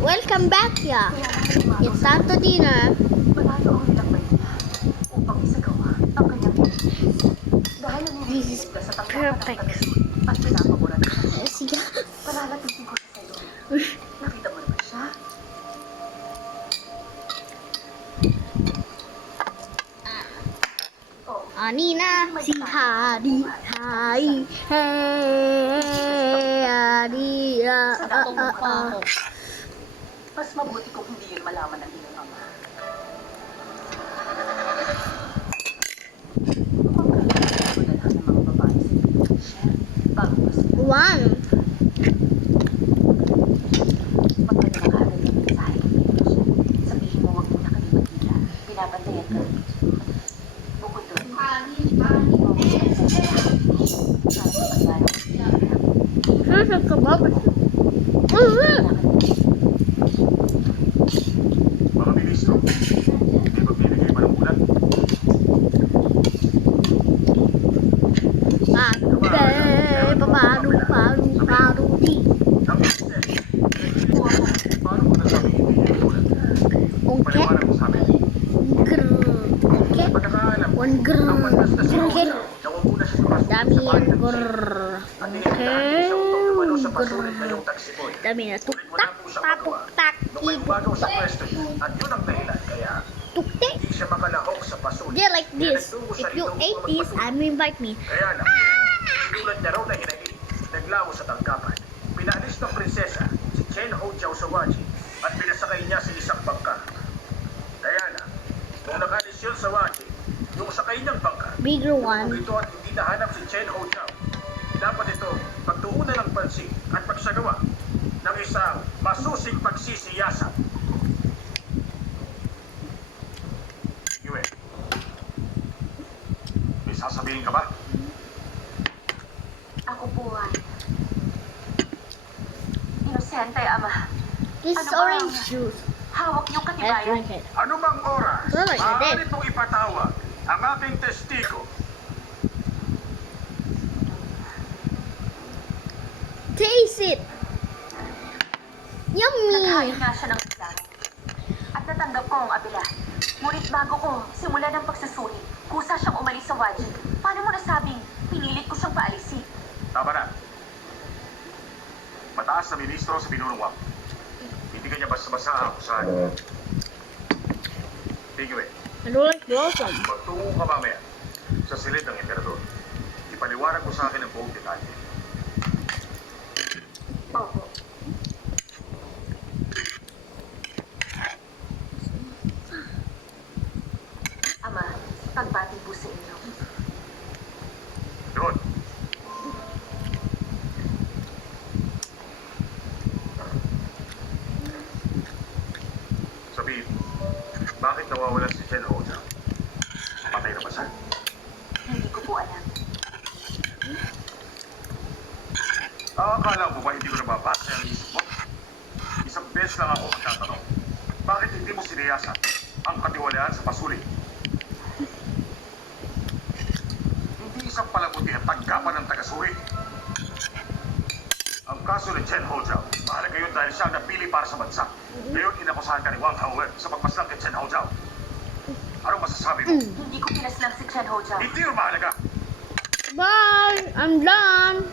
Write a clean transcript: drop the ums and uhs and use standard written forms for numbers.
welcome back ya. It's time to dinner. Manalo ang ilang Maynila upang isagawa ang kanyang dahil This is naninilig sa tanggapan ng perfect. taga-suri at pinapaboran ka. Sige. Palalapitin ko siya sa'yo. Nakita mo naman siya? Oh, Nina, si Hadi, hi, hey, Hadi, mas mabuti kung hindi yun malaman ng iyong ama. Mukhang kailangan mo na ng mga babae sa Indonesia bago mas One. magpapakaral ng mensahe kay Indonesia. Sabihin mo wag mo na kami magkita. Binabantayan ka. Bukod doon, para sa pagdalo. Sure ka ba? Mga ministro, hindi magbibigay pa ng ulan. Paru-di. Ang isip, paano mo nasabing hindi yung ulan? Okay. Paliwanag mo sa amin. Okay. Pagkakaalam ko, One grrr. ang bandas na si Okay. Rosa, nawawala siya sa paso Dami sa yan, bahay ng grrr. At iniindahan niya siya upang dumalo sa pasulit na Grrr. yung taxi boy. Dami na. Ngunit Tuktak, wala po siyang magawa. patuktak, Nung may umagaw sa pwesto niya, at yun ang dahilan kaya tukte. hindi siya makalahok sa pasulit. Yeah, like Kaya this. nagtungo siya If you rito ate upang this, magpatuloy. invite me. Kaya lang, sinulat niya raw na hinahin, naglaho sa tangkapan. Pinaalis ng prinsesa si Chen Ho Jiao sa Waji at pinasakay niya sa isang bangka. Kaya lang, kung nakalis yun sa Waji, yung sakay niyang bangka, Bigger kung one. ito at hindi nahanap si Chen Ho Jiao, dapat ito pagtuunan ng pansin at pagsagawa ng isang masusing pagsisiyasat. Yue, may sasabihin ka ba? Ako po ay inosente, ama. This is Ano ba? orange juice. Hawak niyong Let's katibayan. drink it. Ano bang oras? Well, like I Maaari did. pong ipatawag ang ating testigo. Taste it. Yummy. Naghain nga siya ng isang. At natanggap ko ang abila. Ngunit bago ko simulan ang pagsusuri, kusa siyang umalis sa Waji. Paano mo nasabing pinilit ko siyang paalisin? Tama na. Mataas na ministro sa binunungwang. Hindi kanya basta-basta ang akusahan. Tigwe, I don't like blossom. magtungo ka mamaya sa silid ng emperador. Ipaliwanag mo sa akin ang buong detalye. Opo. Ama, pagbati po sa inyo. Doon. Sabihin, bakit nawawalan si Chen Ho Jiao? Patay na ba siya? Hindi ko po alam. Akala mo ba hindi ko nababasa ang isip mo? Isang beses lang ako magtatanong. Bakit hindi mo siniyasan ang katiwalaan sa pasuli? Hindi isang palamuti at tanggapan ng taga-suri. Ang kaso ni Chen Ho Jiao, mahalaga yun dahil siya ang napili para sa bansa. Ngayon, inakusahan ka ni Wang Haowen sa pagmaslang kay Chen Ho Jiao. Anong masasabi mo? Hindi ko pinaslang si Chen Ho Jiao. Hindi yun mahalaga. Bye. I'm done.